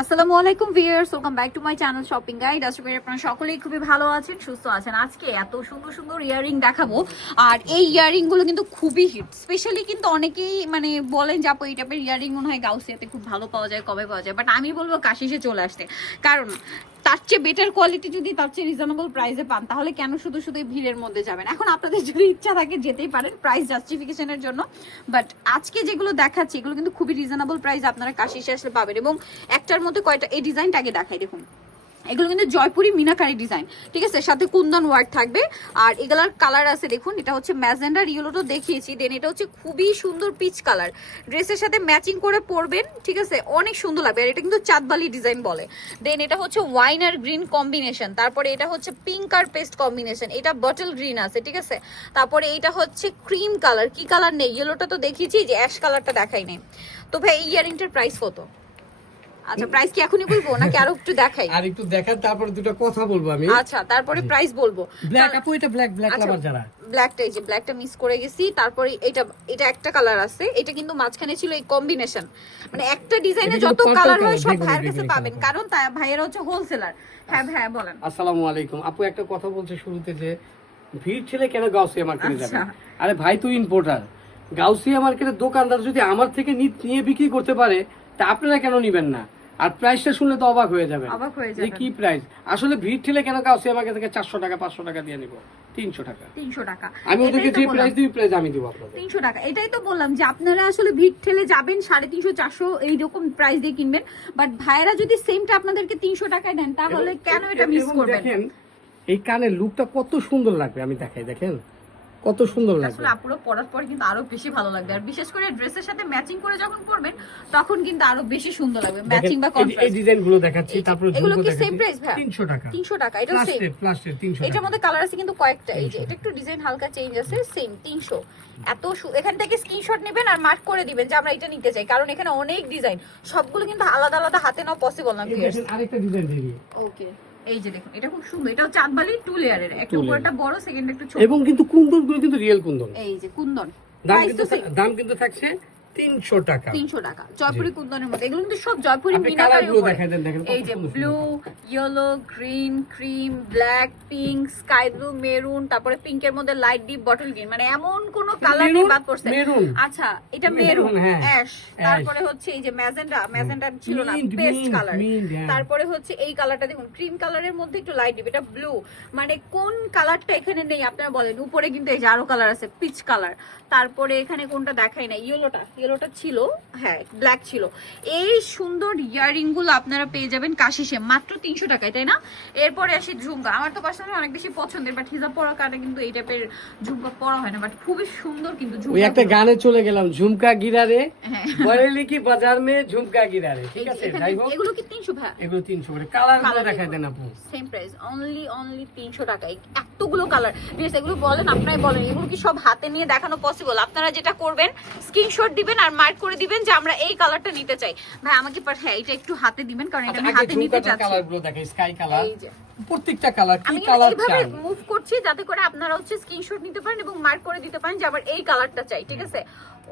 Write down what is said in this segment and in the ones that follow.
আসসালামু আলাইকুম viewers, welcome back to my channel shopping guide. আশা করি আপনারা সকলেই খুবই ভালো আছেন, সুস্থ আছেন। আজকে এত সুন্দর সুন্দর ইয়াররিং দেখাবো, আর এই ইয়াররিং গুলো কিন্তু খুবই হিট। স্পেশালি কিন্তু অনেকেই মানে বলেন যে আপু এই টাইপের ইয়াররিং মনে হয় গাউসিয়াতে খুব ভালো পাওয়া যায়, কবে পাওয়া যায়, বাট আমি বলবো কাশিসে চলে আসতে। কারণ তার চেয়ে বেটার কোয়ালিটি যদি তার চেয়ে রিজনেবল প্রাইসে পান, তাহলে কেন শুধু শুধু ভিড়ের মধ্যে যাবেন? এখন আপনাদের যদি ইচ্ছা থাকে যেতেই পারেন প্রাইস জাস্টিফিকেশনের জন্য, বাট আজকে যেগুলো দেখাচ্ছি এগুলো কিন্তু খুবই রিজনেবল প্রাইস আপনারা কাশিসে আসলে পাবেন। এবং একটার মধ্যে কয়টা এই ডিজাইনটা আগে দেখাই, দেখুন এগুলো কিন্তু জয়পুরি মিনাকারি ডিজাইন, ঠিক আছে, সাথে কুন্দন ওয়ার্ক থাকবে। আর এগুলার কালার আছে দেখুন, এটা হচ্ছে ম্যাজেন্ডার ইয়েলোটা দেখিয়েছি, দেন এটা হচ্ছে খুবই সুন্দর পিচ কালার, ড্রেসের সাথে ম্যাচিং করে পরবেন, ঠিক আছে, অনেক সুন্দর লাগবে। আর এটা কিন্তু চাঁদবালি ডিজাইন বলে। দেন এটা হচ্ছে ওয়াইন আর গ্রিন কম্বিনেশন, তারপরে এটা হচ্ছে পিঙ্ক আর পেস্ট কম্বিনেশন, এটা বটল গ্রিন আছে, ঠিক আছে। তারপরে এটা হচ্ছে ক্রিম কালার, কি কালার নেই, ইয়েলোটা তো দেখিয়েছি, যে অ্যাশ কালারটা দেখাই নেই। তো ভাই এই ইয়ারিংটার প্রাইস কত? আচ্ছা, প্রাইস কি এখনই বলবো নাকি আরো একটু দেখাই? আর একটু দেখান, তারপরে দুটো কথা বলবো আমি। আচ্ছা, তারপরে প্রাইস বলবো। ব্ল্যাক আপু, এটা ব্ল্যাক লাভার যারা, ব্ল্যাকটা, এই যে ব্ল্যাকটা মিস করে গেছি। তারপরে এটা একটা কালার আছে, এটা কিন্তু মাঝখানে ছিল এই কম্বিনেশন, মানে একটা ডিজাইনে যত কালার হয় সব ভাইয়ের কাছে পাবেন, কারণ ভাইয়েরা হচ্ছে হোলসেলার। হ্যাঁ হ্যাঁ বলেন। আসসালামু আলাইকুম আপু, একটা কথা বলছে শুরুতে যে ভিড় ছেলে কেন গাউসিয়া মার্কেটে যাবে? আরে ভাই, তুই ইম্পোর্টার, গাউসিয়া মার্কেটের দোকানদার যদি আমার থেকে নিয়ে বিক্রি করতে পারে, তা আপনারা কেন নিবেন না? আর প্রাইসটা শুনলে তো অবাক হয়ে যাবেন, যে কি প্রাইস। আসলে ভিড় ঠেলে কেন গাউসিয়া মার্কেট থেকে 400 টাকা 500 টাকা দিয়ে নিব, 300 টাকা 300 টাকা আমি ওদেরকে যে প্রাইস দিই প্রাইস আমি দিব আপনাদের 300 টাকা। এটাই তো বললাম যে আপনারা আসলে ভিড় ঠেলে যাবেন 350 400 এইরকম প্রাইস দিয়ে কিনবেন, বাট ভাইরা যদি সেমটা আপনাদেরকে 300 টাকায় দেন, তাহলে কেন এটা মিস করবেন? দেখেন এই কানের লুকটা কত সুন্দর লাগবে, আমি দেখাই, দেখেন কত সুন্দর লাগবে। আসলে আপুরো পরার পর কিন্তু আরো বেশি ভালো লাগবে, আর বিশেষ করে ড্রেসের সাথে ম্যাচিং করে যখন পরবেন তখন কিন্তু আরো বেশি সুন্দর লাগবে, ম্যাচিং বা কন্ট্রাস্ট। এই ডিজাইনগুলো দেখাচ্ছি, তারপর এগুলো কি সেম প্রাইস ভাই? 300 টাকা 300 টাকা, এটা সেম প্লাস্টের 300 টাকা। এটার মধ্যে কালার আছে কিন্তু কয়েকটা, এই যে এটা একটু ডিজাইন হালকা চেঞ্জ আছে, সেম 300। এত এখান থেকে স্ক্রিনশট নেবেন আর মার্ক করে দিবেন যে আমরা এটা নিতে চাই, কারণ এখানে অনেক ডিজাইন, সবগুলো কিন্তু আলাদা আলাদা হাতে নাও পসিবল না। আরেকটা ডিজাইন দেখি, ওকে, এই যে দেখুন এটা খুব সুন্দর, এটা চাঁদবালি 2 লেয়ারের, একটা উপরটা বড়, সেকেন্ড একটু ছোট, এবং কিন্তু কুন্দনগুলো কিন্তু রিয়েল কুন্দন। এই যে কুন্দন, দাম কিন্তু থাকছে 300 টাকা 300 টাকা জয়পুরি কুন্দনের মধ্যে। এগুলো কিন্তু সব জয়পুরি মিনাকারি উপরে। এই যে blue, yellow, green, cream, black, pink, sky blue, maroon, তারপরে পিঙ্কের মধ্যে লাইট ডিপ বটল গ্রিন, মানে এমন কোন কালার নেই বাদ পড়ছে। আচ্ছা, এটা মেরুন, অ্যাশ, তারপরে হচ্ছে এই যে ম্যাজেন্ডা ছিল না, পেস্ট কালার, তারপরে হচ্ছে এই কালারটা দেখুন ক্রিম কালারের মধ্যে একটু লাইট ডিপ, এটা ব্লু, মানে কোন কালারটা এখানে নেই আপনারা বলেন? উপরে কিন্তু এই যে আরো কালার আছে, পিচ কালার, তারপরে এখানে কোনটা দেখাই না, ইয়েলোটা ছিল, হ্যাঁ ব্ল্যাক ছিল। এই সুন্দর ইয়াররিং গুলো আপনারা পেয়ে যাবেন কাশিসে মাত্র 300 টাকায়, তাই না? এরপরে আসি ঝুমকা। আমার তো পার্সোনালি অনেক বেশি পছন্দের, বাট হিজাব পরার কারণে কিন্তু এই টাইপের ঝুমকা পরা হয় না, বাট খুবই সুন্দর কিন্তু ঝুমকা। ওই একটা গানে চলে গেলাম, ঝুমকা গিরারে বরেলি কি বাজার মে ঝুমকা গিরারে, ঠিক আছে। এগুলো কি 300 ভাই? এগুলো 300 করে। কালারগুলো দেখাই দেন আপু, সেম প্রাইস, অনলি 300 টাকা। এতগুলো কালার, প্লিজ এগুলো বলেন, আপনারাই বলেন, এগুলো কি সব হাতে নিয়ে দেখানো পসিবল? আপনারা যেটা করবেন স্ক্রিনশট দিবেন আর মার্ক করে দিবেন যে আমরা এই কালারটা নিতে চাই। ভাই আমাকে হ্যাঁ এটা একটু হাতে দিবেন, কারণ এটা আমি হাতে নিতে চাচ্ছি। কালারগুলো দেখেন, স্কাই কালার, প্রত্যেকটা কালার কি কালার চাই, এইভাবে মুভ করছি যাতে করে আপনারা হচ্ছে স্ক্রিনশট নিতে পারেন এবং মার্ক করে দিতে পারেন যে আবার এই কালারটা চাই, ঠিক আছে।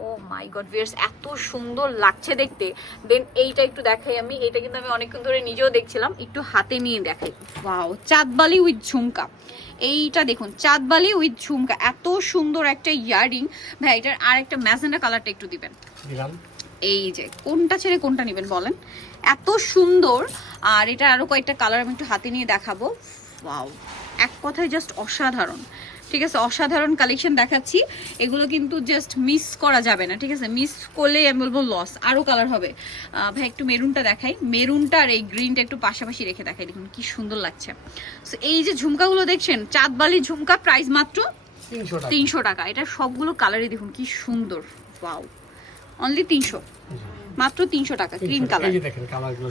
ও মাই গড ভিউয়ার্স, এত সুন্দর লাগছে দেখতে। দেন এইটা একটু দেখাই আমি, এটা কিন্তু আমি অনেকক্ষণ ধরে নিজেও দেখছিলাম, একটু হাতে নিয়ে দেখাই। ওয়াও, চাঁদবালি উইথ ঝুমকা, এইটা দেখুন চাঁদবালি উইথ ঝুমকা, এত সুন্দর একটা ইয়াররিং। ভাই এটার আর একটা ম্যাজেন্ডা কালারটা একটু দিবেন, এই যে কোনটা ছেড়ে কোনটা নেবেন বলেন, এত সুন্দর। আর এটা আরো কয়েকটা কালার আমি একটু হাতে নিয়ে দেখাবো। ওয়াও, এক কথায় জাস্ট অসাধারণ, ঠিক আছে, অসাধারণ কালেকশন দেখাচ্ছি। এগুলো কিন্তু জাস্ট মিস করা যাবে না, ঠিক আছে, মিস করলেই আমি বলবো লস। আরো কালার হবে। ভাই একটু মেরুনটা দেখাই, মেরুনটা আর এই গ্রিনটা একটু পাশাপাশি রেখে দেখাই, দেখুন কি সুন্দর লাগছে। সো এই যে ঝুমকাগুলো দেখছেন, চাঁদবালি ঝুমকা, প্রাইস মাত্র 300 টাকা। এটা সবগুলো কালারই দেখুন কি সুন্দর। ওয়াও, অনলি 300, মাত্র 300 টাকা। ক্রিম কালার, এই যে দেখেন কালারগুলো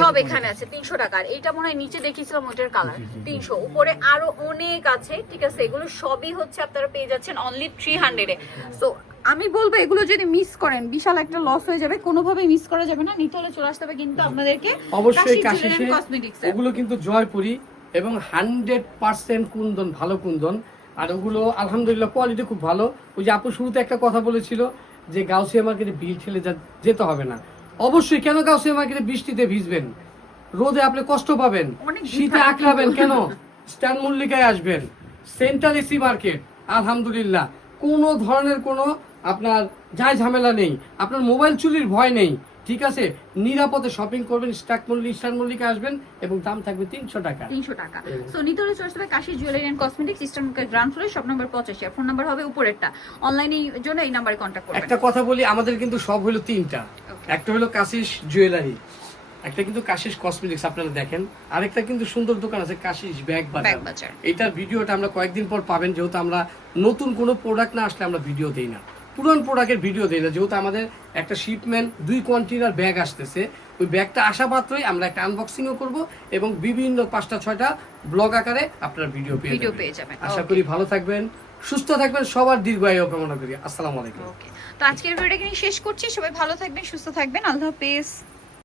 সব এখানে আছে 300 টাকা। আর এটা মনে হয় নিচে দেখিয়েছিলাম ওটার কালার 300, উপরে আরো অনেক আছে, ঠিক আছে। এগুলো সবই হচ্ছে আপনারা পেয়ে যাচ্ছেন অনলি 300 এ। সো আমি বলবো এগুলো যদি মিস করেন বিশাল একটা লস হয়ে যাবে, কোনোভাবেই মিস করা যাবে না, নিতে হলে চলে আসতে হবে কিন্তু আপনাদেরকে অবশ্যই কাশিসে। কসমেটিক্স ওগুলো কিন্তু জয়পুরি এবং 100% কুন্দন, ভালো কুন্দন। আর ওগুলো আলহামদুলিল্লাহ কোয়ালিটি খুব ভালো। ওই যে আপু শুরুতে একটা কথা বলেছিল যে গাউসিয়া মার্কেটে বিল ঠেলে যেতে হবে না, অবশ্যই কেন গাউসিয়া মার্কেটে বৃষ্টিতে ভিজবেন, রোদে আপনি কষ্ট পাবেন, অনেক ভিড় শীতে থাকে আঁকড়াবেন কিন্তু। কেন? স্ট্যান্ড মল্লিকায় আসবেন, সেন্ট্রাল এসি মার্কেট, আলহামদুলিল্লাহ কোনো ধরনের কোনো আপনার যাই ঝামেলা নেই, আপনার মোবাইল চুরির ভয় নেই, ঠিক আছে? নিরাপদে শপিং করবেন, স্ট্যান্ড মল্লিকায় আসবেন এবং দাম থাকবে 300 টাকা। 300 টাকা। সো নিতে হলে চলে আসবে Kashi jewellery and cosmetics, eastern market ground ফ্লোরে, শপ নাম্বার 85। ফোন নাম্বার হবে উপরেরটা, অনলাইনের জন্য এই নাম্বারে কন্ট্যাক্ট করবেন। একটা কথা বলি, আমাদের কিন্তু সব হলো 3টা। একটা হলো কাশিস জুয়েলারি, একটা কিন্তু কাশিস কসমেটিক্স আপনারা দেখেন, আরেকটা কিন্তু সুন্দর দোকান আছে কাশিস ব্যাগ বাজার। এইটার ভিডিওটা আমরা কয়েকদিন পর পাবেন, যেহেতু আমরা নতুন কোনো প্রোডাক্ট না আসলে আমরা ভিডিও দেই না, পুরান প্রোডাক্টের ভিডিও দেই না, যেহেতু আমাদের একটা শিপমেন্ট 2 কন্টেইনার ব্যাগ আসতেছে, ওই ব্যাগটা আসা মাত্রই আমরা একটা আনবক্সিংও করব এবং বিভিন্ন 5টা-6টা ব্লগ আকারে আপনারা ভিডিও পেয়ে যাবেন। আশা করি ভালো থাকবেন, সুস্থ থাকবেন, সবার দীর্ঘায়ু কামনা করি। আসসালামু আলাইকুম। ওকে, তো আজকের ভিডিওটা এখানে শেষ করছি। সবাই ভালো থাকবেন, সুস্থ থাকবেন, আল্লাহ হাফেজ।